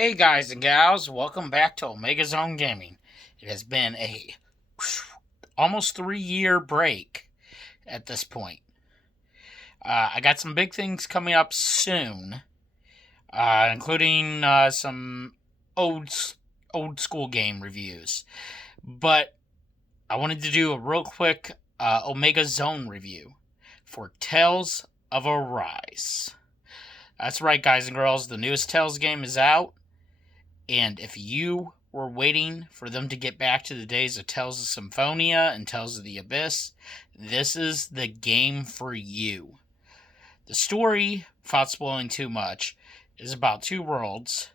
Hey guys and gals, welcome back to Omega Zone Gaming. It has been a almost 3 year break at this point. I got some big things coming up soon, including some old old school game reviews. But I wanted to do a real quick Omega Zone review for Tales of Arise. That's right, guys and girls, the newest Tales game is out. And if you were waiting for them to get back to the days of Tales of Symphonia and Tales of the Abyss, this is the game for you. The story, without spoiling too much, is about two worlds,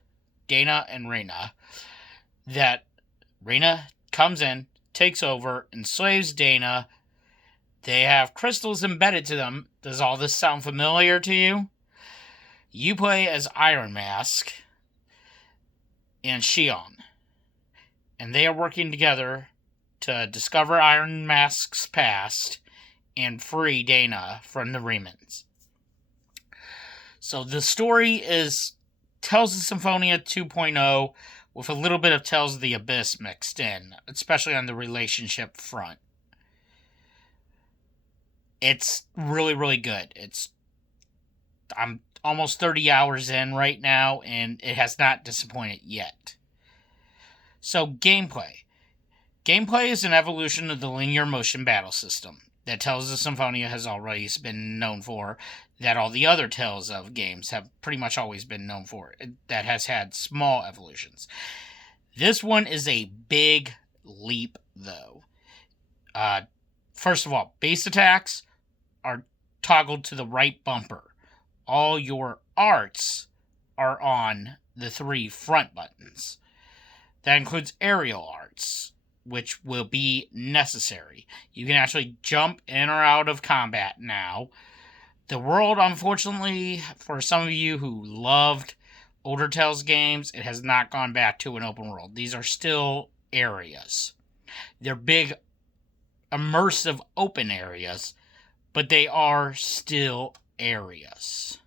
Dana and Reyna, that Reyna comes in, takes over, enslaves Dana. They have crystals embedded to them. Does all this sound familiar to you? You play as Iron Mask and Shion, and they are working together to discover Iron Mask's past and free Dana from the Remans. So the story is Tales of Symphonia 2.0 with a little bit of Tales of the Abyss mixed in, especially on the relationship front. It's really, really good. I'm almost 30 hours in right now, and it has not disappointed yet. So, gameplay. Gameplay is an evolution of the linear motion battle system that Tales of Symphonia has always been known for, that all the other Tales of games have pretty much always been known for, that has had small evolutions. This one is a big leap, though. First of all, base attacks are toggled to the right bumper. All your arts are on the three front buttons. That includes aerial arts, which will be necessary. You can actually jump in or out of combat now. The world, unfortunately, for some of you who loved older Tales games, it has not gone back to an open world. These are still areas. They're big, immersive, open areas, but they are still areas.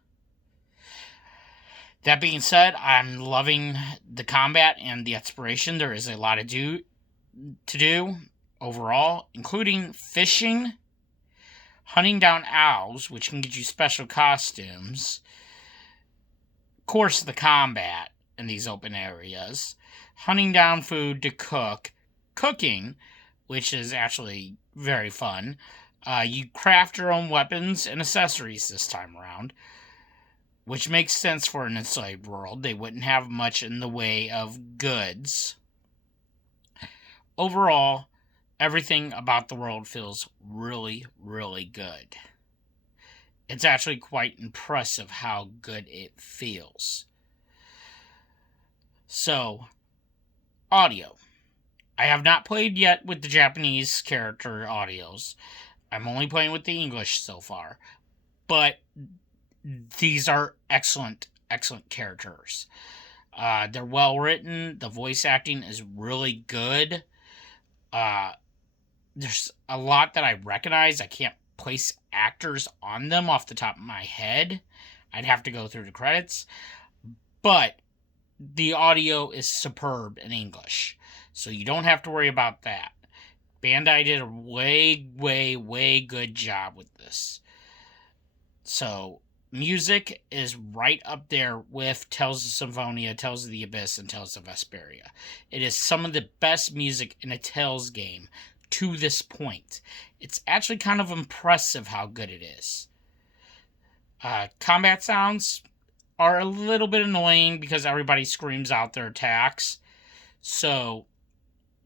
That being said, I'm loving the combat and the exploration. There is a lot to do overall, including fishing, hunting down owls, which can get you special costumes, of course, the combat in these open areas, hunting down food to cook, cooking, which is actually very fun. You craft your own weapons and accessories this time around, which makes sense for an enslaved world. They wouldn't have much in the way of goods. Overall, everything about the world feels really, really good. It's actually quite impressive how good it feels. So, audio. I have not played yet with the Japanese character audios. I'm only playing with the English so far. But these are excellent, excellent characters. They're well written. The voice acting is really good. There's a lot that I recognize. I can't place actors on them off the top of my head. I'd have to go through the credits. But the audio is superb in English, so you don't have to worry about that. Bandai did a way, way, way good job with this. So, music is right up there with Tales of Symphonia, Tales of the Abyss, and Tales of Vesperia. It is some of the best music in a Tales game to this point. It's actually kind of impressive how good it is. Combat sounds are a little bit annoying because everybody screams out their attacks. So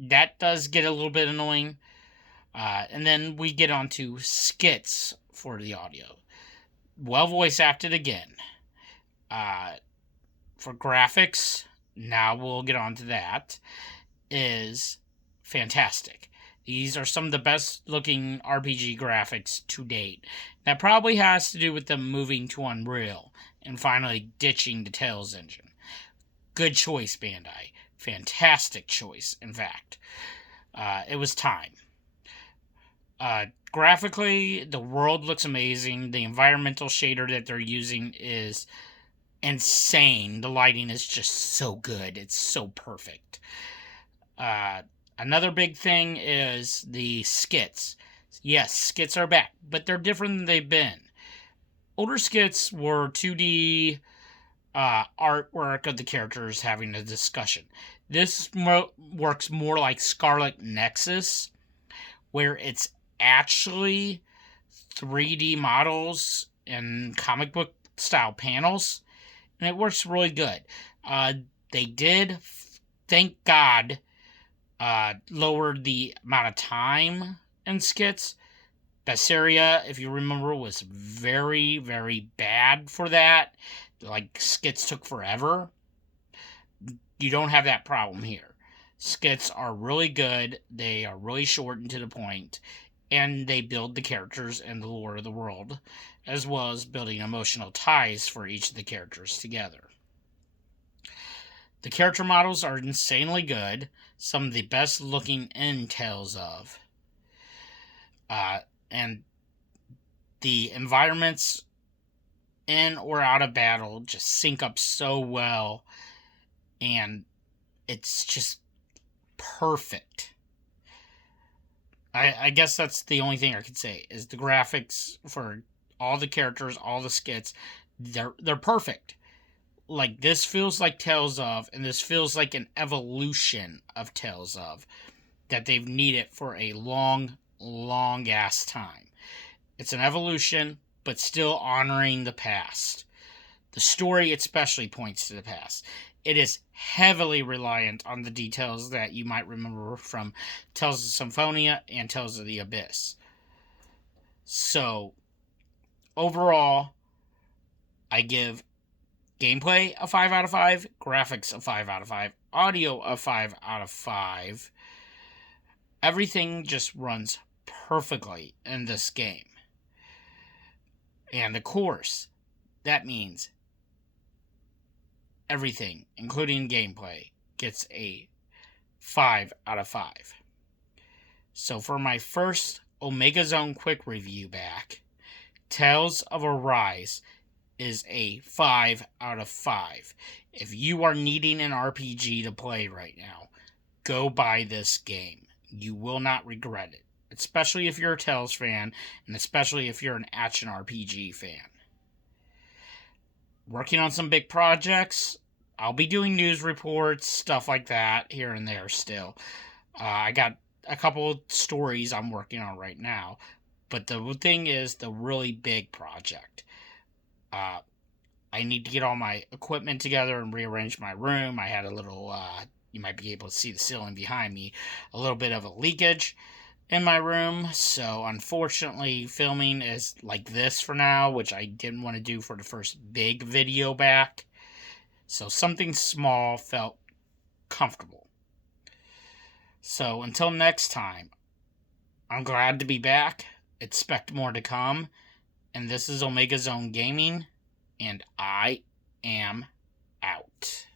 that does get a little bit annoying. And then we get onto skits for the audio. Well voice acted again. For graphics, now we'll get on to that, is fantastic. These are some of the best looking RPG graphics to date. That probably has to do with them moving to Unreal and finally ditching the Tales engine. Good choice, Bandai. Fantastic choice, in fact. It was time. Graphically, the world looks amazing. The environmental shader that they're using is insane. The lighting is just so good. It's so perfect. Another big thing is the skits. Yes, skits are back, but they're different than they've been. Older skits were 2D artwork of the characters having a discussion. This works more like Scarlet Nexus, where it's actually 3D models and comic book style panels, and it works really good. They did, thank God, lowered the amount of time in skits. Besseria, if you remember, was very, very bad for that. Like, skits took forever. You don't have that problem here. Skits are really good. They are really short and to the point, and they build the characters and the lore of the world, as well as building emotional ties for each of the characters together. The character models are insanely good. Some of the best looking in Tales of. And the environments in or out of battle just sync up so well, and it's just perfect. I guess that's the only thing I could say, is the graphics for all the characters, all the skits, they're perfect. Like, this feels like Tales of, and this feels like an evolution of Tales of that they've needed for a long, long ass time. It's an evolution, but still honoring the past. The story especially points to the past. It is heavily reliant on the details that you might remember from Tales of Symphonia and Tales of the Abyss. So, overall, I give gameplay a 5 out of 5, graphics a 5 out of 5, audio a 5 out of 5. Everything just runs perfectly in this game. And of course, that means everything, including gameplay, gets a 5 out of 5. So for my first Omega Zone quick review back, Tales of Arise is a 5 out of 5. If you are needing an RPG to play right now, go buy this game. You will not regret it. Especially if you're a Tales fan, and especially if you're an action RPG fan. Working on some big projects. I'll be doing news reports, stuff like that, here and there still. I got a couple stories I'm working on right now. But the thing is, the really big project. I need to get all my equipment together and rearrange my room. I had a little, you might be able to see the ceiling behind me, a little bit of a leakage in my room. So unfortunately, filming is like this for now, which I didn't want to do for the first big video back. So something small felt comfortable. So until next time, I'm glad to be back. Expect more to come. And this is Omega Zone Gaming, and I am out.